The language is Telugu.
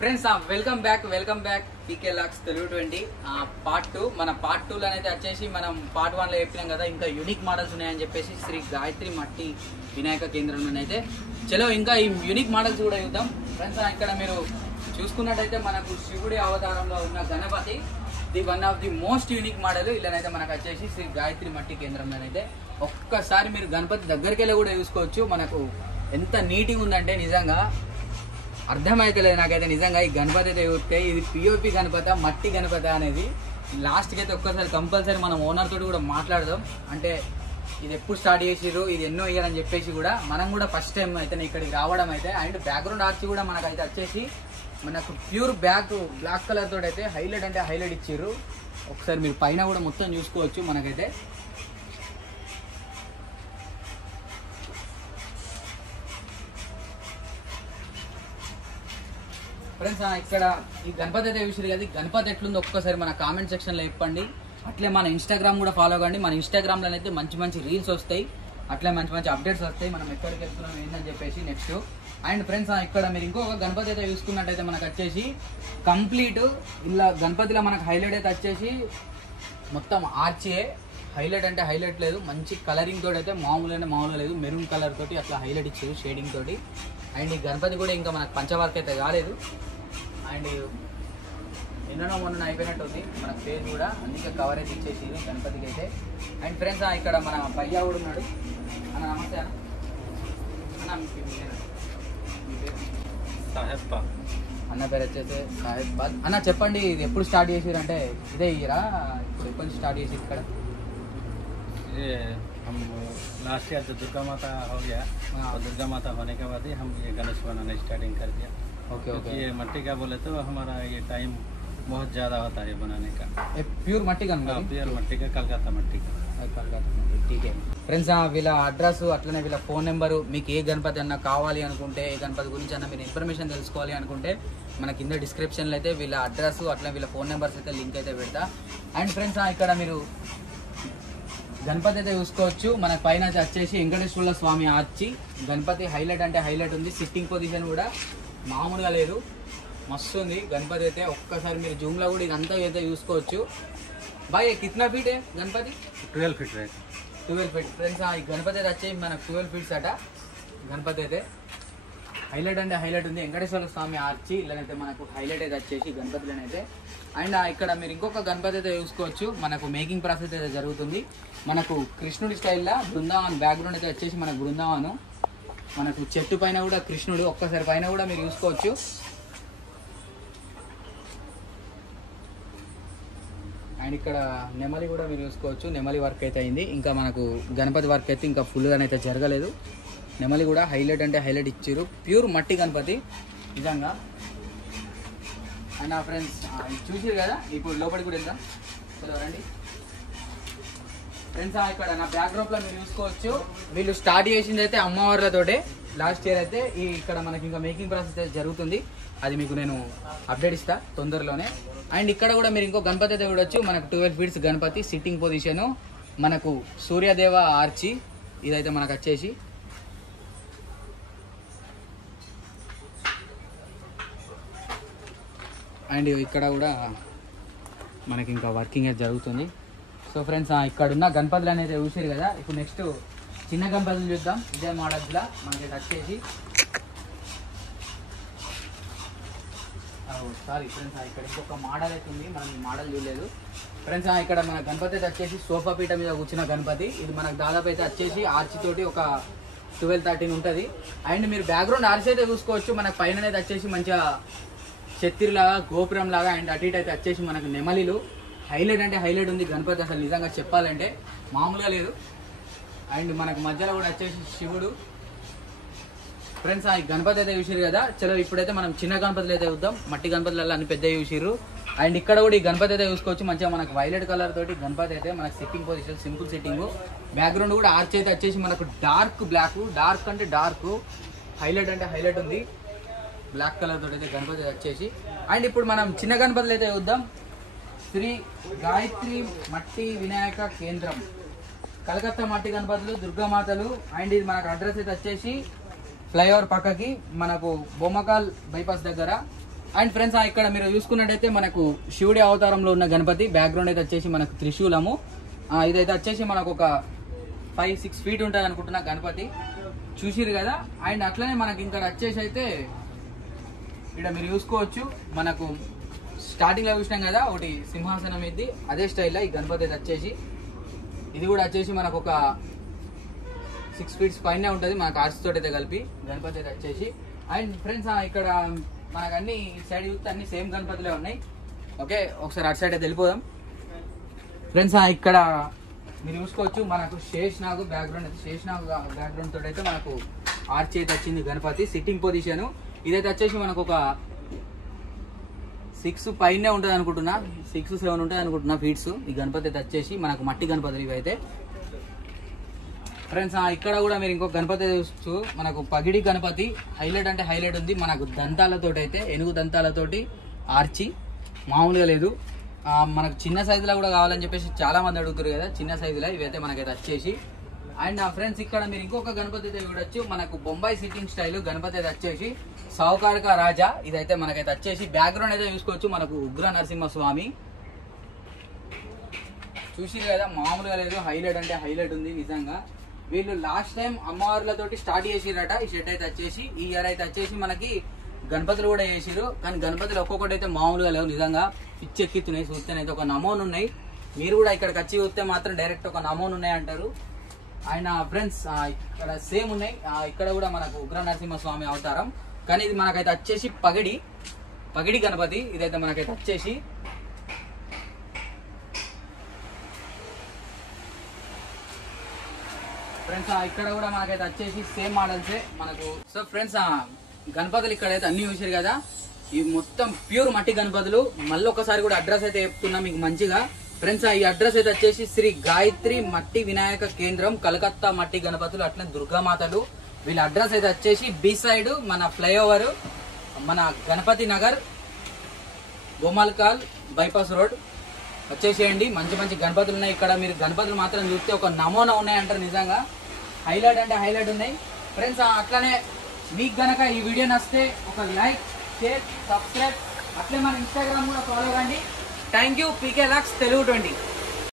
ఫ్రెండ్స్ వెల్కమ్ బ్యాక్ పీకే లాక్స్ తెలుగు 20 పార్ట్ 2 మన పార్ట్ 2 లో అయితే వచ్చేసి మనం పార్ట్ 1 లో చెప్పినాం కదా ఇంకా యూనిక్ మోడల్స్ ఉన్నాయని చెప్పేసి శ్రీ గాయత్రి మట్టి వినాయక కేంద్రం అయితే చలో ఇంకా ఈ యూనిక్ మోడల్స్ కూడా చూద్దాం ఫ్రెండ్స్. ఇక్కడ మీరు చూసుకున్నట్టయితే మనకు శివుడి అవతారంలో ఉన్న Ganapati the one of the most unique model ఇలానైతే మనకు వచ్చేసి శ్రీ గాయత్రి మట్టి కేంద్రంలోనైతే ఒక్కసారి మీరు గణపతి దగ్గరికి వెళ్ళి కూడా చూసుకోవచ్చు. మనకు ఎంత నీట్గా ఉందంటే నిజంగా అర్థమైతే లేదు నాకైతే నిజంగా. ఈ గణపతి అయితే చూస్తే ఇది పిఓపి గణపతి మట్టి గణపతి అనేది లాస్ట్కి అయితే ఒక్కసారి కంపల్సరీ మనం ఓనర్ తోటి కూడా మాట్లాడదాం. అంటే ఇది ఎప్పుడు స్టార్ట్ చేసిర్రు, ఇది ఎన్నో ఇయర్ అని చెప్పేసి కూడా మనం కూడా ఫస్ట్ టైం అయితే ఇక్కడికి రావడం అయితే. అండ్ బ్యాక్గ్రౌండ్ ఆర్చ్ కూడా మనకైతే వచ్చేసి మనకు ప్యూర్ బ్లాక్ కలర్ తోటి అయితే హైలైట్ అంటే హైలైట్ ఇచ్చిర్రు. ఒకసారి మీరు పైన కూడా మొత్తం చూసుకోవచ్చు. మనకైతే ఫ్రెండ్స్ ఇక్కడ ఈ గణపతి అయితే చూసారు కదా, గణపతి ఎట్లుందో ఒక్కసారి మన కామెంట్ సెక్షన్లో చెప్పండి. అట్లే మన ఇన్స్టాగ్రామ్ కూడా ఫాలో కండి. మన ఇన్స్టాగ్రామ్లో అయితే మంచి మంచి రీల్స్ వస్తాయి, అట్లే మంచి మంచి అప్డేట్స్ వస్తాయి మనం ఎక్కడికి వెళ్తున్నాం ఏంటని చెప్పేసి నెక్స్ట్. అండ్ ఫ్రెండ్స్ ఇక్కడ మీరు ఇంకొక గణపతి అయితే చూసుకున్నట్టయితే మనకు వచ్చేసి కంప్లీట్ ఇలా గణపతిలో మనకు హైలైట్ అయితే వచ్చేసి మొత్తం ఆర్చే హైలైట్ అంటే హైలైట్ లేదు, మంచి కలరింగ్ తోటి అయితే మామూలు లేదు, మెరూన్ కలర్ తోటి అట్లా హైలైట్ ఇచ్చారు షేడింగ్ తోటి. అండ్ ఈ గణపతి కూడా ఇంకా మనకు పంచవర్క్ అయితే కాలేదు. అండ్ ఎన్నో మొన్న అయిపోయినట్టు ఉంది మనకు పేరు కూడా, అందుకే కవర్ అయితే ఇచ్చేసి గణపతికి అయితే. అండ్ ఫ్రెండ్స్ ఇక్కడ మన భయ్యా కూడా ఉన్నాడు. అన్న నమస్తే అన్న. అన్న పేరు వచ్చేసి సాహెబ్ బాద్. అన్న చెప్పండి ఇది ఎప్పుడు స్టార్ట్ చేసిరు? అంటే ఇదే ఇయరా ఇప్పుడు ఎప్పటి నుంచి స్టార్ట్ చేసిరు ఇక్కడ? हम लास्ट ईयर तो दुर्गा माता हो गया और दुर्गा माता होने के बाद ही हम ये गणेश बनाने स्टार्टिंग कर दिया. ओके. ये मट्टी का बोले तो हमारा ये टाइम बहुत ज़्यादा होता है बनाने का. प्योर मट्टी का? प्योर मट्टी का, कलकत्ता मट्टी का. టీకే ఫ్రెండ్స్. వీళ్ళ అడ్రస్ అట్లనే వీళ్ళ ఫోన్ నెంబరు, మీకు ఏ గణపతి అన్నా కావాలి అనుకుంటే, ఏ గణపతి గురించి అన్న మీరు ఇన్ఫర్మేషన్ తెలుసుకోవాలి అనుకుంటే మన కింద డిస్క్రిప్షన్లో అయితే వీళ్ళ అడ్రస్ అట్లనే వీళ్ళ ఫోన్ నెంబర్స్ అయితే లింక్ అయితే పెడతా. అండ్ ఫ్రెండ్స్ ఇక్కడ మీరు గణపతి అయితే చూసుకోవచ్చు. మన పైన వచ్చేసి వెంకటేశ్వర స్వామి ఆర్చి గణపతి హైలైట్ అంటే హైలైట్ ఉంది. సిట్టింగ్ పొజిషన్ కూడా మామూలుగా లేదు, మస్తు ఉంది గణపతి అయితే. ఒక్కసారి మీరు జూమ్లో కూడా ఇదంతా అయితే చూసుకోవచ్చు. బాయ్ కిतना ఫీట్ గణపతి? 12 फीट है. 12 ఫీట్ ఫ్రెండ్స్. ఈ గణపతి అయితే వచ్చేసి మనకు 12 ఫీట్స్ అట. గణపతి అయితే హైలైట్ అంటే హైలైట్ ఉంది. వెంకటేశ్వర స్వామి ఆర్చి ఇలానైతే మనకు హైలైట్ అయితే వచ్చేసి గణపతిలోనైతే. అండ్ ఇక్కడ మీరు ఇంకొక గణపతి అయితే చూసుకోవచ్చు. మనకు మేకింగ్ ప్రాసెస్ అయితే జరుగుతుంది. మనకు కృష్ణుడి స్టైల్లో బృందావన్ బ్యాక్గ్రౌండ్ అయితే వచ్చేసి మనకు బృందావనం, మనకు చెట్టు పైన కూడా కృష్ణుడు, ఒక్కసారి పైన కూడా మీరు చూసుకోవచ్చు. అండ్ ఇక్కడ నెమలి కూడా మీరు చూసుకోవచ్చు. నెమలి వర్క్ అయితే అయింది. ఇంకా మనకు గణపతి వర్క్ అయితే ఇంకా ఫుల్గానైతే జరగలేదు. నెమలి కూడా హైలైట్ అంటే హైలైట్ ఇచ్చారు. ప్యూర్ మట్టి గణపతి నిజంగా. అండ్ నా ఫ్రెండ్స్ చూసారు కదా, ఇప్పుడు లోపలికి కూడా వెళ్దాం. చలో రండి ఫ్రెండ్స్. ఇక్కడ నా బ్యాక్డ్రాప్లో మీరు చూసుకోవచ్చు. వీళ్ళు స్టార్ట్ చేసింది అయితే అమ్మవార్లతోటే లాస్ట్ ఇయర్ అయితే. ఇక్కడ మనకి ఇంకా మేకింగ్ ప్రాసెస్ అయితే జరుగుతుంది, అది మీకు నేను అప్డేట్ ఇస్తా తొందరలోనే. అండ్ ఇక్కడ కూడా మీరు ఇంకో గణపతి అయితే చూడొచ్చు. మనకు 12 ఫీట్స్ గణపతి సిట్టింగ్ పొజిషను, మనకు సూర్యదేవ ఆర్చి ఇదైతే మనకు వచ్చేసి. అండ్ ఇక్కడ కూడా మనకి ఇంకా వర్కింగ్ అయితే జరుగుతుంది. సో ఫ్రెండ్స్ ఇక్కడ ఉన్న గణపతులు అనేది చూసారు కదా. ఇప్పుడు నెక్స్ట్ చిన్న గణపతులు చూద్దాం. ఇదే మోడల్స్లో మనకి వచ్చేసి సారీ ఫ్రెండ్స్ ఇక్కడ ఇంకొక మోడల్ అయితే ఉంది, మనం ఈ మోడల్ చూడలేదు ఫ్రెండ్స్. ఇక్కడ మన గణపతి అయితే వచ్చేసి సోఫా పీట మీద కూర్చున్న గణపతి. ఇది మనకు దాదాపు అయితే వచ్చేసి ఆర్చి తోటి ఒక 12-13 ఉంటుంది. అండ్ మీరు బ్యాక్గ్రౌండ్ ఆర్చి అయితే చూసుకోవచ్చు. మనకు పైన అయితే వచ్చేసి మంచిగా ఛత్రిలాగా గోపురం లాగా అండ్ అటు ఇటు అయితే వచ్చేసి మనకు నెమలిలు హైలైట్ అంటే హైలైట్ ఉంది గణపతి. అసలు నిజంగా చెప్పాలంటే మామూలుగా లేదు. అండ్ మనకు మధ్యలో కూడా వచ్చేసి శివుడు ఫ్రెండ్స్. ఈ గణపతి అయితే చూసిర్రు కదా. చలో ఇప్పుడైతే మనం చిన్న గణపతులు అయితే చూద్దాం. మట్టి గణపతులలో అన్ని పెద్ద చూసిర్రు. అండ్ ఇక్కడ కూడా ఈ గణపతి అయితే చూసుకోవచ్చు. మంచిగా మనకు వైలెట్ కలర్ తోటి గణపతి అయితే మనకు sitting position simple sitting. Background కూడా ఆర్చ్ అయితే వచ్చేసి మనకు డార్క్ బ్లాక్, డార్క్ అంటే డార్క్ హైలైట్ అంటే హైలైట్ ఉంది బ్లాక్ కలర్ తోటి అయితే గణపతి వచ్చేసి. అండ్ ఇప్పుడు మనం చిన్న గణపతులు అయితే చూద్దాం. శ్రీ గాయత్రి మట్టి వినాయక కేంద్రం, కలకత్తా మట్టి గణపతులు, దుర్గామాతలు. అండ్ ఇది మనకు అడ్రస్ అయితే వచ్చేసి ఫ్లైఓవర్ పక్కకి మనకు బొమ్మకాల్ బైపాస్ దగ్గర అండ్ ఫ్రెండ్స్ ఇక్కడ మీరు చూసుకున్నట్టయితే మనకు శివుడి అవతారంలో ఉన్న గణపతి, బ్యాక్గ్రౌండ్ అయితే వచ్చేసి మనకు త్రిశూలము. ఇదైతే వచ్చేసి మనకు ఒక 5-6 ఫీట్ ఉంటుంది అనుకుంటున్నా గణపతి, చూసిరు కదా. అండ్ అట్లనే మనకి ఇక్కడ వచ్చేసి అయితే ఇక్కడ మీరు చూసుకోవచ్చు, మనకు స్టార్టింగ్లో చూసినాం కదా ఒకటి సింహాసనం ఇది, అదే స్టైల్లో ఈ గణపతి అయితే వచ్చేసి, ఇది కూడా వచ్చేసి మనకు ఒక 6 ఫీట్స్ పైన ఉంటుంది మనకు ఆర్చ్ తోటి అయితే కలిపి గణపతి అయితే వచ్చేసి. అండ్ ఫ్రెండ్స్ ఇక్కడ మనకు అన్ని సైడ్ చూస్తే అన్ని సేమ్ గణపతిలే ఉన్నాయి. ఓకే, ఒకసారి అటు సైడ్ అయితే వెళ్ళిపోదాం. ఫ్రెండ్స్ ఇక్కడ మీరు చూసుకోవచ్చు మనకు శేషనాగు బ్యాక్గ్రౌండ్ అయితే, శేషనాగు బ్యాక్గ్రౌండ్ తోటి అయితే మనకు ఆర్చ్ అయితే వచ్చింది గణపతి, సిట్టింగ్ పొజిషన్. ఇదైతే వచ్చేసి మనకు ఒక 6 పైనే ఉంటుంది అనుకుంటున్నా, 6-7 ఉంటుంది అనుకుంటున్నా ఫీట్స్. ఈ గణపతి అయితే వచ్చేసి మనకు మట్టి గణపతులు ఇవి అయితే. ఫ్రెండ్స్ ఇక్కడ కూడా మీరు ఇంకొక గణపతి చూస్తూ మనకు పగిడి గణపతి, హైలైట్ అంటే హైలైట్ ఉంది. మనకు దంతాలతోటి అయితే, ఏనుగు దంతాలతోటి ఆర్చి మామూలుగా లేదు. మనకు చిన్న సైజులో కూడా కావాలని చెప్పేసి చాలా మంది అడుగుతారు కదా, చిన్న సైజులో ఇవైతే మనకైతే వచ్చేసి. అండ్ ఫ్రెండ్స్ ఇక్కడ మీరు ఇంకొక గణపతి అయితే చూడొచ్చు, మనకు బొంబాయి సిట్టింగ్ స్టైల్ గణపతి అయితే వచ్చేసి సావుకారిక రాజా. ఇదైతే మనకైతే వచ్చేసి బ్యాక్గ్రౌండ్ అయితే చూసుకోవచ్చు మనకు ఉగ్ర నరసింహస్వామి, చూసి కదా మామూలుగా లేదు, హైలైట్ అంటే హైలైట్ ఉంది నిజంగా. వీళ్ళు లాస్ట్ టైం అమ్మవార్లతోటి స్టార్ట్ చేసిరట ఈ షెడ్ అయితే వచ్చేసి. ఈ ఇయర్ అయితే వచ్చేసి మనకి గణపతులు కూడా చేసిరు, కానీ గణపతులు ఒక్కొక్కటి అయితే మామూలుగా లేవు, నిజంగా పిచ్చెక్కుతున్నాయి. చూస్తేనైతే ఒక నమోన్ ఉన్నాయి, మీరు కూడా ఇక్కడికి వచ్చి చూస్తే మాత్రం డైరెక్ట్ ఒక నమోన్ ఉన్నాయి అంటారు. ఆయన ఫ్రెండ్స్ ఇక్కడ సేమ్ ఉన్నాయి, ఇక్కడ కూడా మనకు ఉగ్ర నరసింహస్వామి అవతారం, కానీ ఇది మనకైతే వచ్చేసి పగిడి గణపతి. ఇదైతే మనకైతే వచ్చేసి ఫ్రెండ్స్ ఇక్కడ కూడా మనకైతే వచ్చేసి సేమ్ మోడల్సే మనకు. సో ఫ్రెండ్స్ గణపతులు ఇక్కడైతే అన్ని చూసారు కదా, ఇవి మొత్తం ప్యూర్ మట్టి గణపతులు. మళ్ళీ ఒకసారి కూడా అడ్రస్ అయితే చెప్తున్నా మీకు మంచిగా. ఫ్రెండ్స్ ఈ అడ్రస్ అయితే వచ్చేసి శ్రీ గాయత్రి మట్టి వినాయక కేంద్రం, కలకత్తా మట్టి గణపతులు, అట్లనే దుర్గామాతలు. వీళ్ళ అడ్రస్ అయితే వచ్చేసి బి సైడ్ మన ఫ్లైఓవర్, మన గణపతి నగర్, బొమ్మల్కాల్ బైపాస్ రోడ్ వచ్చేసేయండి. మంచి మంచి గణపతులు ఉన్నాయి ఇక్కడ. మీరు గణపతులు మాత్రం చూస్తే ఒక నమూనా ఉన్నాయంటారు, నిజంగా హైలైట్ అంటే హైలైట్ ఉన్నాయి. ఫ్రెండ్స్ అట్లనే మీకు గనక ఈ వీడియో నచ్చితే ఒక లైక్, షేర్, సబ్స్క్రైబ్, అట్లే మన ఇన్స్టాగ్రామ్ కూడా ఫాలో కండి. Thank you. PK lakhs Telugu 20.